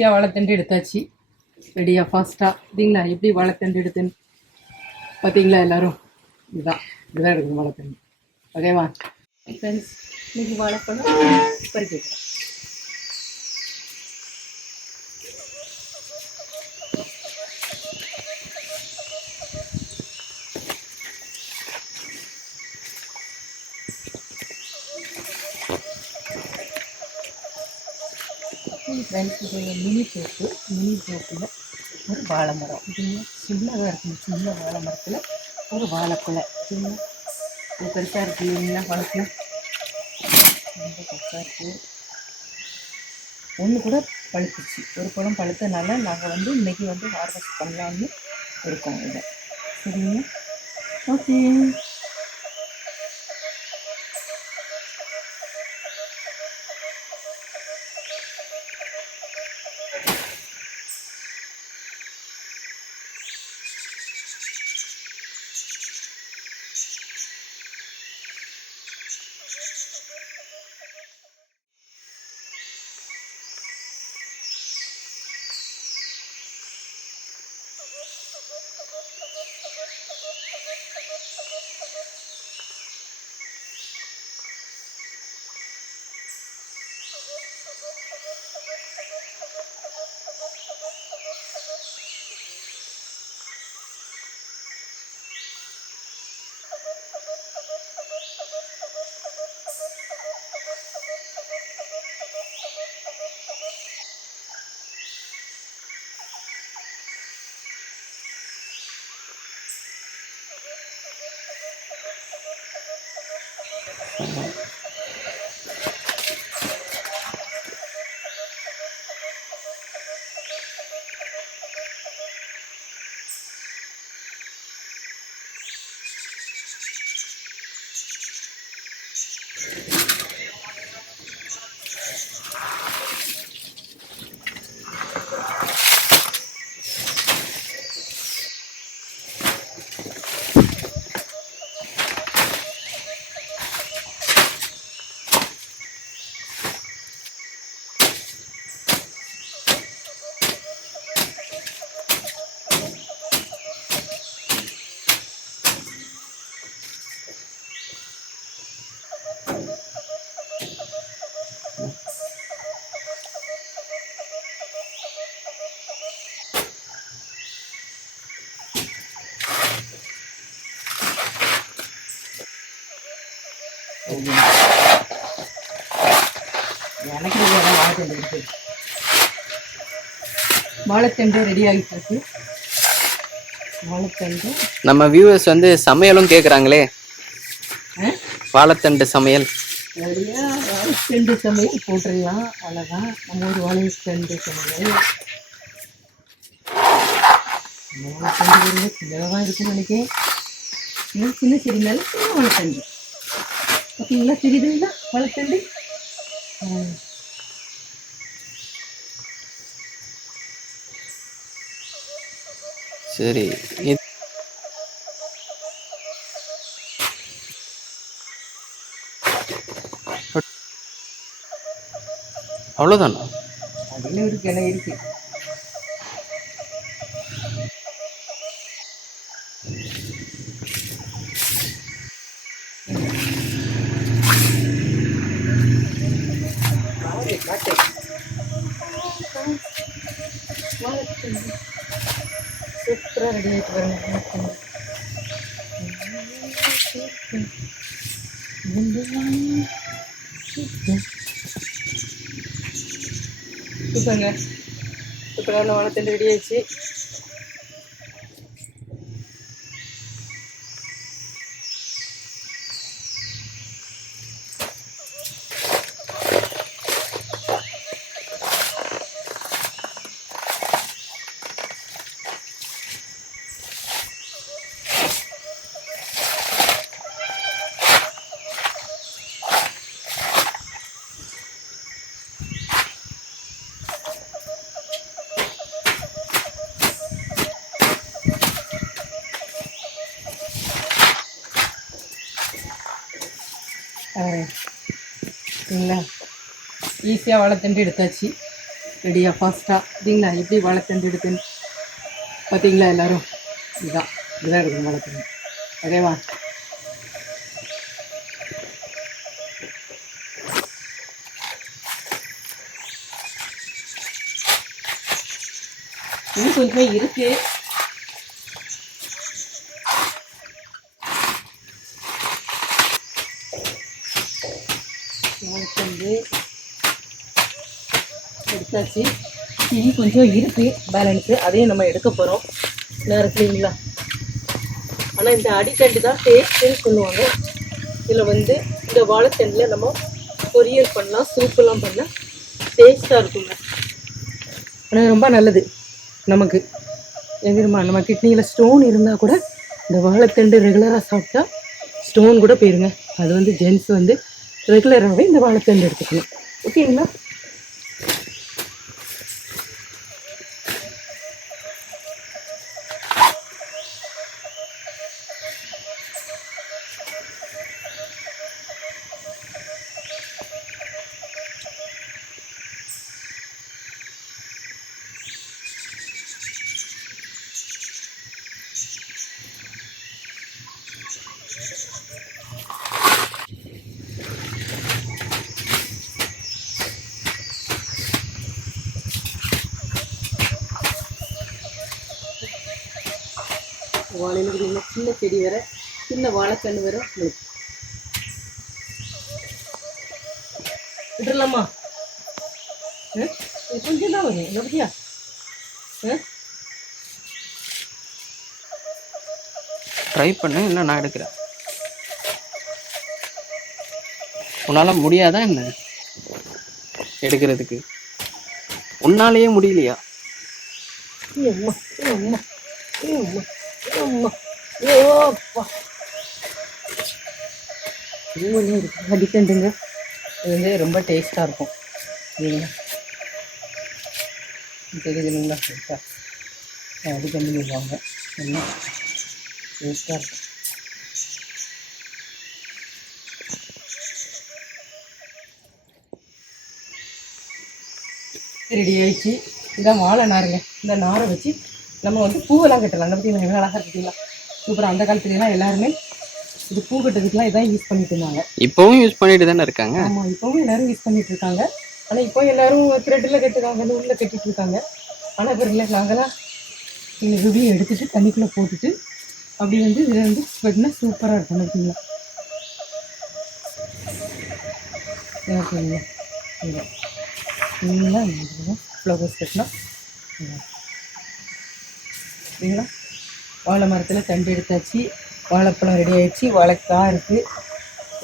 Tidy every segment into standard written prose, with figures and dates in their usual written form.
ஈஸியாக வாழைத்தண்டு எடுத்தாச்சு. ரெடியாக ஃபாஸ்ட்டாக பார்த்தீங்களா எப்படி வாழைத்தண்டு எடுத்துன்னு பார்த்தீங்களா எல்லோரும். இதுதான் எடுக்கணும் வாழைத்தண்டு. ஓகேவா ஃப்ரெண்ட்ஸ், இன்னைக்கு வாழைப்பழம் பறிக்க வைக்கிறோம். ஃப்ரெண்ட்ஸ், இது மினி தோப்பில் ஒரு வாழை மரம். இது சின்னதாக இருக்குது. சின்ன வாழை மரத்தில் ஒரு வாழைக்குலை சின்ன பெருசாக இருக்குது. இல்லைங்களா வாழைக்குலை ரொம்ப பெருசாக இருக்குது. ஒன்று கூட பழுத்துச்சு. ஒரு பழம் பழுத்தனால நாங்கள் இன்றைக்கி ஹார்வெஸ்ட் பண்ணலான்னு இருக்கோம் இதை. சரிங்களா? ஓகே. எனக்கு வாழைத்தண்டு இருக்குது. வாழைத்தண்டு ரெடி ஆகிட்டு இருக்கு. வாழைத்தண்டு நம்ம வியூவர்ஸ் சமையலும் கேட்குறாங்களே. வாழைத்தண்டு சமையல் வாழைத்தண்டு சமையல் போட்டுடலாம். அவ்வளோதான். நம்ம ஒரு வாழைத்தண்டு சமையல். வாழைத்தண்டு சின்னதாக இருக்குன்னு நினைக்கிறேன். சின்ன செடினால சின்ன வாழைத்தண்டு. பார்த்தீங்களா? தெரியுதுங்களா வாழைத்தண்டு? சரி, அவ்வளோதானா? அதில் ஒரு கிளை இருக்கு. சூப்பராக ரெடி ஆகிட்டு வரணும். சூப்பருங்க. சூப்பரான வாழைத்தண்டு ரெடி ஆயிடுச்சு. சரிங்களா? ஈஸியாக வாழைத்தண்டு எடுத்தாச்சு. ரெடியாக ஃபாஸ்ட்டாக பார்த்தீங்களா எப்படி வாழைத்தண்டு எடுக்குன்னு பார்த்தீங்களா எல்லோரும் இதுதான் எடுக்கணும் வாழைத்தண்டு. ஓகேவா? இன்னும் கொஞ்சம் இருக்கு. வாழைத்தண்டு எடுத்தாச்சு. இனி கொஞ்சம் இருக்கு பேலன்ஸு, அதையும் நம்ம எடுக்க போகிறோம். நேரம் இருக்குங்களா? ஆனால் இந்த அடித்தண்டு தான் டேஸ்ட்டுன்னு சொல்லுவாங்க. இதில் வந்து இந்த வாழைத்தண்டில் நம்ம பொரியல் பண்ணலாம், சூப்பெல்லாம் பண்ணால் டேஸ்ட்டாக இருக்குங்க. ஆனால் ரொம்ப நல்லது நமக்கு. எதிரமா நம்ம கிட்னியில் ஸ்டோன் இருந்தால் கூட இந்த வாழைத்தண்டு ரெகுலராக சாப்பிட்டா ஸ்டோன் கூட போயிருங்க. அது வந்து ஜென்ஸ் வந்து ரெகுலராகவே இந்த வாழைத்தண்டு எடுத்துக்கணும். ஓகேங்களா? வாழையில சின்ன செடி வேற, சின்ன வாழைக்கன்று வேற உங்களுக்கு விட்டுடலாமா? கொஞ்சம் தான் வரும் எப்படியா? ட்ரை பண்ணு, இல்லை நான் எடுக்கிறேன். உன்னால் முடியாதா என்ன எடுக்கிறதுக்கு? உன்னாலேயே முடியலையா? அடிக்கண்டுங்க. இது வந்து ரொம்ப டேஸ்ட்டாக இருக்கும். தெரியுதுங்களா? அடிக்கண்டு சொல்லுவாங்க. என்ன டேஸ்ட்டாக இருக்கும். ரெடி ஆயிடுச்சு. இதான் வாழை நாருங்க. இந்த நாரை வச்சு நம்ம வந்து பூவெல்லாம் கட்டலாம். அந்த பற்றி எவ்வளோ அழகாக கட்டிக்கலாம். சூப்பராக. அந்த காலத்துலலாம் எல்லாருமே இது பூ கட்டுறதுக்குலாம் இதான் யூஸ் பண்ணிட்டு இருந்தாங்க. இப்போவும் யூஸ் பண்ணிட்டு தானே இருக்காங்க. ஆமாம், இப்போவும் எல்லாரும் யூஸ் பண்ணிட்டு இருக்காங்க. ஆனால் இப்போ எல்லாரும் த்ரெட்டில் கட்டுறாங்க, நூலில் கட்டிட்டு இருக்காங்க. ஆனால் இப்போ இல்லை, நாங்களாம் இந்த ருபியை எடுத்துட்டு தண்ணிக்குள்ளே போட்டுட்டு அப்படி வந்து இதில் வந்து கட்டினா சூப்பராக இருக்கும். அப்படிங்களா? சரிங்களா? ஃப்ளவர்ஸ் கட்டினா சரிங்களா? வாழை மரத்தில் தண்டு எடுத்தாச்சு. வாழைப்பழம் ரெடி ஆகிடுச்சு. வாழைக்காய் இருக்குது,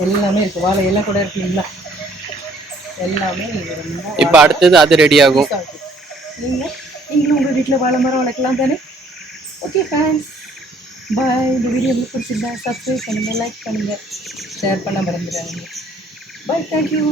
எல்லாமே இருக்குது. வாழை எல்லாம் கூட இருக்குங்களா? எல்லாமே ரொம்ப. இப்போ அடுத்தது அது ரெடி ஆகும். நீங்களும் உங்கள் வீட்டில் வாழை மரம் வளர்க்கலாம் தானே? ஓகே ஃப்ரெண்ட்ஸ், பாய். இந்த வீடியோ உங்களுக்கு பிடிச்சிருந்தா சப்ஸ்கிரைப் பண்ணுங்கள், லைக் பண்ணுங்கள், ஷேர் பண்ண மறந்துடாதீங்க. பாய், தேங்க்யூ.